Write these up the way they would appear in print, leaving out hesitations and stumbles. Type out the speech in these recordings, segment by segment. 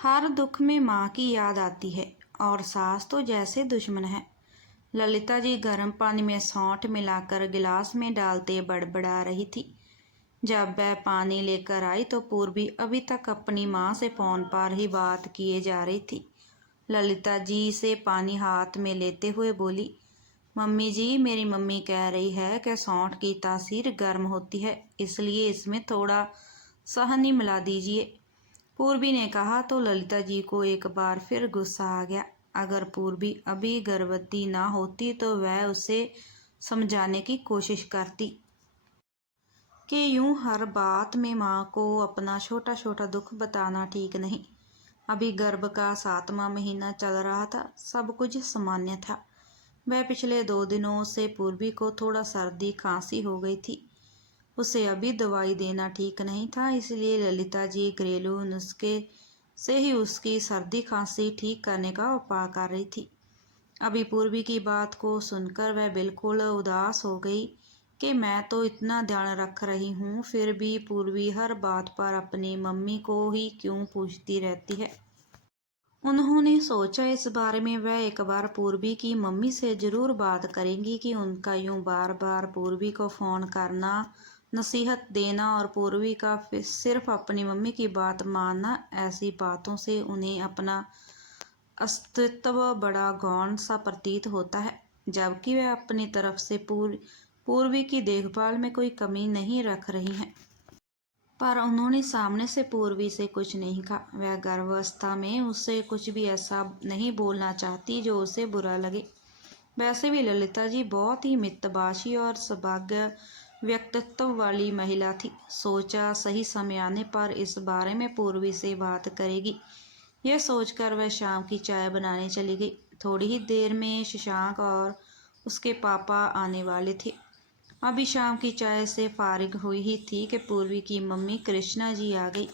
हर दुख में माँ की याद आती है और सास तो जैसे दुश्मन है। ललिता जी गर्म पानी में सौंठ मिलाकर गिलास में डालते बड़बड़ा रही थी। जब वह पानी लेकर आई तो पूर्वी अभी तक अपनी माँ से फोन पर ही बात किए जा रही थी। ललिता जी से पानी हाथ में लेते हुए बोली, मम्मी जी, मेरी मम्मी कह रही है कि सौंठ की तासीर गर्म होती है, इसलिए इसमें थोड़ा सहनी मिला दीजिए। पूर्वी ने कहा तो ललिता जी को एक बार फिर गुस्सा आ गया। अगर पूर्वी अभी गर्भवती ना होती तो वह उसे समझाने की कोशिश करती कि यूं हर बात में माँ को अपना छोटा छोटा दुख बताना ठीक नहीं। अभी गर्भ का 7वां महीना चल रहा था, सब कुछ सामान्य था। वह पिछले 2 दिनों से पूर्वी को थोड़ा सर्दी खांसी हो गई थी। उसे अभी दवाई देना ठीक नहीं था, इसलिए ललिता जी घरेलू नुस्खे से ही उसकी सर्दी खांसी ठीक करने का उपाय कर रही थी। अभी पूर्वी की बात को सुनकर वह बिल्कुल उदास हो गई कि मैं तो इतना ध्यान रख रही हूँ, फिर भी पूर्वी हर बात पर अपनी मम्मी को ही क्यों पूछती रहती है। उन्होंने सोचा इस बारे में वह एक बार पूर्वी की मम्मी से ज़रूर बात करेंगी कि उनका यूं बार बार पूर्वी को फ़ोन करना, नसीहत देना और पूर्वी का सिर्फ अपनी मम्मी की बात मानना, ऐसी बातों से उन्हें अपना अस्तित्व बड़ा गौण सा प्रतीत होता है, जबकि वह अपनी तरफ से पूर्वी की देखभाल में कोई कमी नहीं रख रही हैं। पर उन्होंने सामने से पूर्वी से कुछ नहीं कहा। वह गर्भावस्था में उससे कुछ भी ऐसा नहीं बोलना चाहती जो उसे बुरा लगे। वैसे भी ललिता जी बहुत ही मितभाषी और सौभाग्य व्यक्तित्व वाली महिला थी। सोचा सही समय आने पर इस बारे में पूर्वी से बात करेगी। यह सोचकर वह शाम की चाय बनाने चली गई। थोड़ी ही देर में शशांक और उसके पापा आने वाले थे। अभी शाम की चाय से फारिग हुई ही थी कि पूर्वी की मम्मी कृष्णा जी आ गई।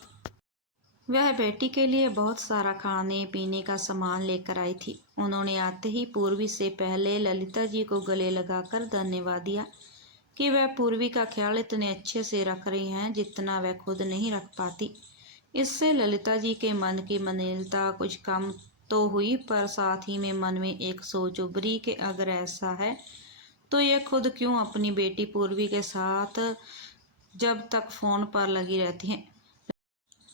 वह बेटी के लिए बहुत सारा खाने पीने का सामान लेकर आई थी। उन्होंने आते ही पूर्वी से पहले ललिता जी को गले लगाकर धन्यवाद दिया कि वह पूर्वी का ख्याल इतने अच्छे से रख रही हैं जितना वह खुद नहीं रख पाती। इससे ललिता जी के मन की मनोलता कुछ कम तो हुई, पर साथ ही में मन में एक सोच उभरी कि अगर ऐसा है तो यह खुद क्यों अपनी बेटी पूर्वी के साथ जब तक फ़ोन पर लगी रहती हैं।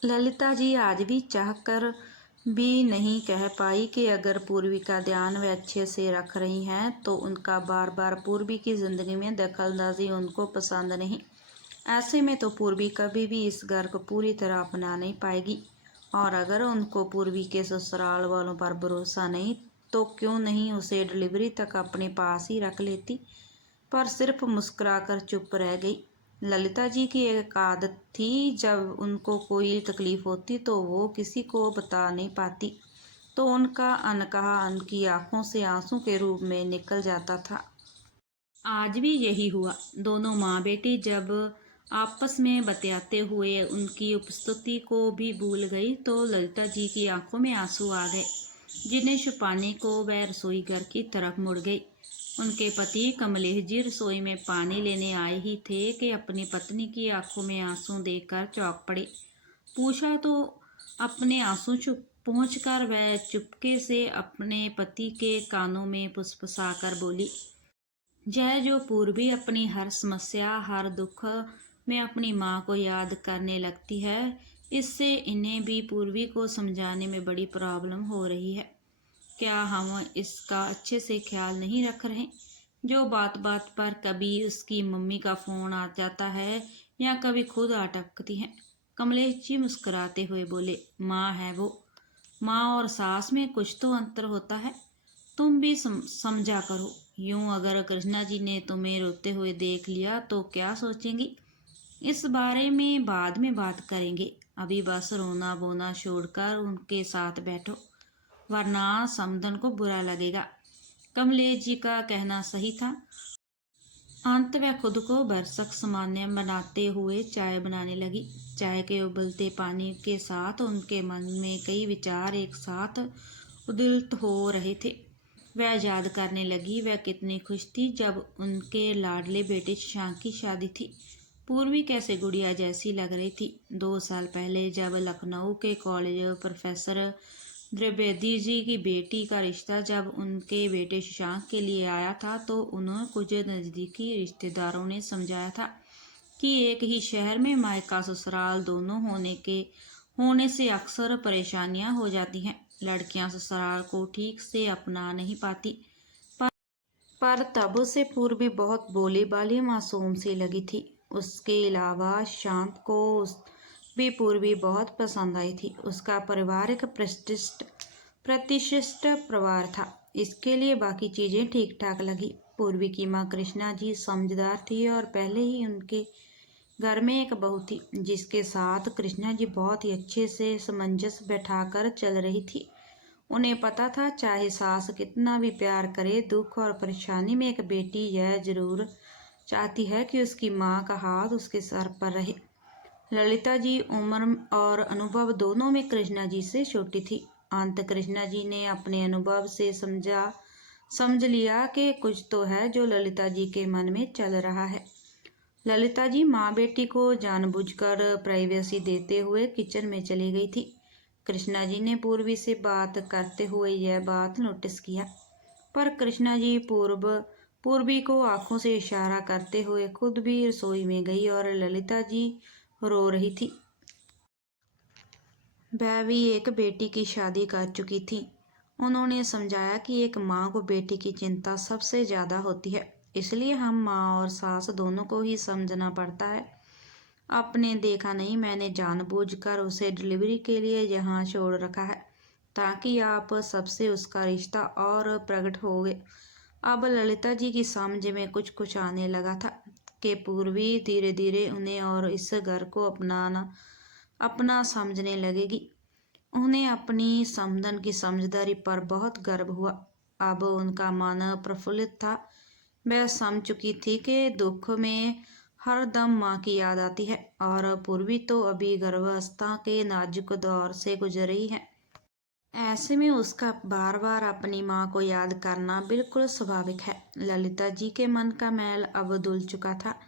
ललिता जी आज भी चाहकर भी नहीं कह पाई कि अगर पूर्वी का ध्यान वे अच्छे से रख रही हैं तो उनका बार बार पूर्वी की ज़िंदगी में दखलंदाजी उनको पसंद नहीं। ऐसे में तो पूर्वी कभी भी इस घर को पूरी तरह अपना नहीं पाएगी, और अगर उनको पूर्वी के ससुराल वालों पर भरोसा नहीं तो क्यों नहीं उसे डिलीवरी तक अपने पास ही रख लेती। पर सिर्फ मुस्कुराकर चुप रह गई। ललिता जी की एक आदत थी, जब उनको कोई तकलीफ होती तो वो किसी को बता नहीं पाती, तो उनका अनकहा उनकी आंखों से आंसू के रूप में निकल जाता था। आज भी यही हुआ। दोनों माँ बेटी जब आपस में बतियाते हुए उनकी उपस्थिति को भी भूल गई तो ललिता जी की आंखों में आंसू आ गए, जिन्हें छुपाने को वह रसोई घर की तरफ मुड़ गई। उनके पति कमलेश जी रसोई में पानी लेने आए ही थे कि अपनी पत्नी की आंखों में आंसू देखकर चौंक पड़े। पूछा तो अपने आंसू चुप पहुंचकर वह चुपके से अपने पति के कानों में फुसफुसाकर बोली, जय जो पूर्वी अपनी हर समस्या हर दुख में अपनी माँ को याद करने लगती है, इससे इन्हें भी पूर्वी को समझाने में बड़ी प्रॉब्लम हो रही है। क्या हम इसका अच्छे से ख्याल नहीं रख रहे? जो बात बात पर कभी उसकी मम्मी का फ़ोन आ जाता है या कभी खुद अटकती हैं। कमलेश जी मुस्कुराते हुए बोले, माँ है वो। माँ और सास में कुछ तो अंतर होता है, तुम भी समझा करो। यूं अगर कृष्णा जी ने तुम्हें रोते हुए देख लिया तो क्या सोचेंगी? इस बारे में बाद में बात करेंगे। अभी बस रोना बोना छोड़कर उनके साथ बैठो, वरना समधन को बुरा लगेगा। कमलेश जी का कहना सही था। अंत वह खुद को भरसक सामान्य बनाते हुए चाय बनाने लगी। चाय के उबलते पानी के साथ उनके मन में कई विचार एक साथ उदित हो रहे थे। वह याद करने लगी वह कितनी खुश थी जब उनके लाडले बेटे शशांक की शादी थी। पूर्वी कैसे गुड़िया जैसी लग रही थी। 2 साल पहले जब लखनऊ के कॉलेज प्रोफेसर द्विवेदी जी की बेटी का रिश्ता जब उनके बेटे शशांक के लिए आया था तो उन्हें कुछ नज़दीकी रिश्तेदारों ने समझाया था कि एक ही शहर में मायका ससुराल दोनों होने से अक्सर परेशानियां हो जाती हैं। लड़कियां ससुराल को ठीक से अपना नहीं पाती। पर तब उसे पूर्वी बहुत भोली भाली मासूम सी लगी थी। उसके अलावा शांत को भी पूर्वी बहुत पसंद आई थी। उसका परिवार एक प्रतिष्ठित परिवार था, इसके लिए बाकी चीज़ें ठीक ठाक लगी। पूर्वी की माँ कृष्णा जी समझदार थी और पहले ही उनके घर में एक बहू थी जिसके साथ कृष्णा जी बहुत ही अच्छे से सामंजस्य बैठाकर चल रही थी। उन्हें पता था चाहे सास कितना भी प्यार करे, दुख और परेशानी में एक बेटी यह जरूर चाहती है कि उसकी माँ का हाथ उसके सर पर रहे। ललिता जी उम्र और अनुभव दोनों में कृष्णा जी से छोटी थी। अंत कृष्णा जी ने अपने अनुभव से समझ लिया कि कुछ तो है जो ललिता जी के मन में चल रहा है। ललिता जी माँ बेटी को जानबूझकर प्राइवेसी देते हुए किचन में चली गई थी। कृष्णा जी ने पूर्वी से बात करते हुए यह बात नोटिस किया, पर कृष्णा जी पूर्वी को आंखों से इशारा करते हुए खुद भी रसोई में गई और ललिता जी रो रही थी। वह भी एक बेटी की शादी कर चुकी थी। उन्होंने समझाया कि एक माँ को बेटी की चिंता सबसे ज़्यादा होती है, इसलिए हम माँ और सास दोनों को ही समझना पड़ता है। आपने देखा नहीं, मैंने जानबूझकर उसे डिलीवरी के लिए यहाँ छोड़ रखा है ताकि आप सबसे उसका रिश्ता और प्रकट हो गए। अब ललिता जी की समझ में कुछ आने लगा था कि पूर्वी धीरे धीरे उन्हें और इस घर को अपना समझने लगेगी। उन्हें अपनी समधन की समझदारी पर बहुत गर्व हुआ। अब उनका मन प्रफुल्लित था। वह समझ चुकी थी कि दुख में हर दम माँ की याद आती है और पूर्वी तो अभी गर्भावस्था के नाजुक दौर से गुजर रही है। ऐसे में उसका बार बार अपनी माँ को याद करना बिल्कुल स्वाभाविक है। ललिता जी के मन का मैल अब धुल चुका था।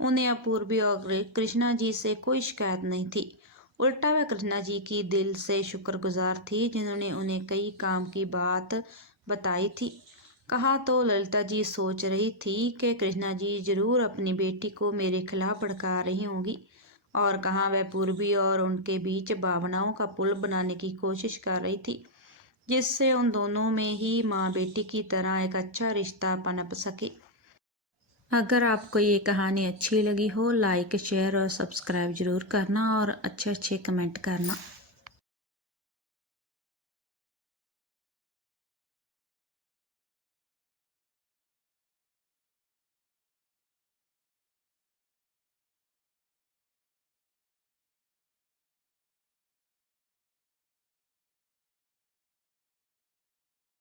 उन्हें अब पूर्वी और कृष्णा जी से कोई शिकायत नहीं थी। उल्टा वह कृष्णा जी की दिल से शुक्रगुजार थी जिन्होंने उन्हें कई काम की बात बताई थी। कहा तो ललिता जी सोच रही थी कि कृष्णा जी जरूर अपनी बेटी को मेरे खिलाफ भड़का रही होंगी, और कहाँ वह पूर्वी और उनके बीच भावनाओं का पुल बनाने की कोशिश कर रही थी जिससे उन दोनों में ही माँ बेटी की तरह एक अच्छा रिश्ता पनप सके। अगर आपको ये कहानी अच्छी लगी हो, लाइक शेयर और सब्सक्राइब जरूर करना और अच्छे अच्छे कमेंट करना।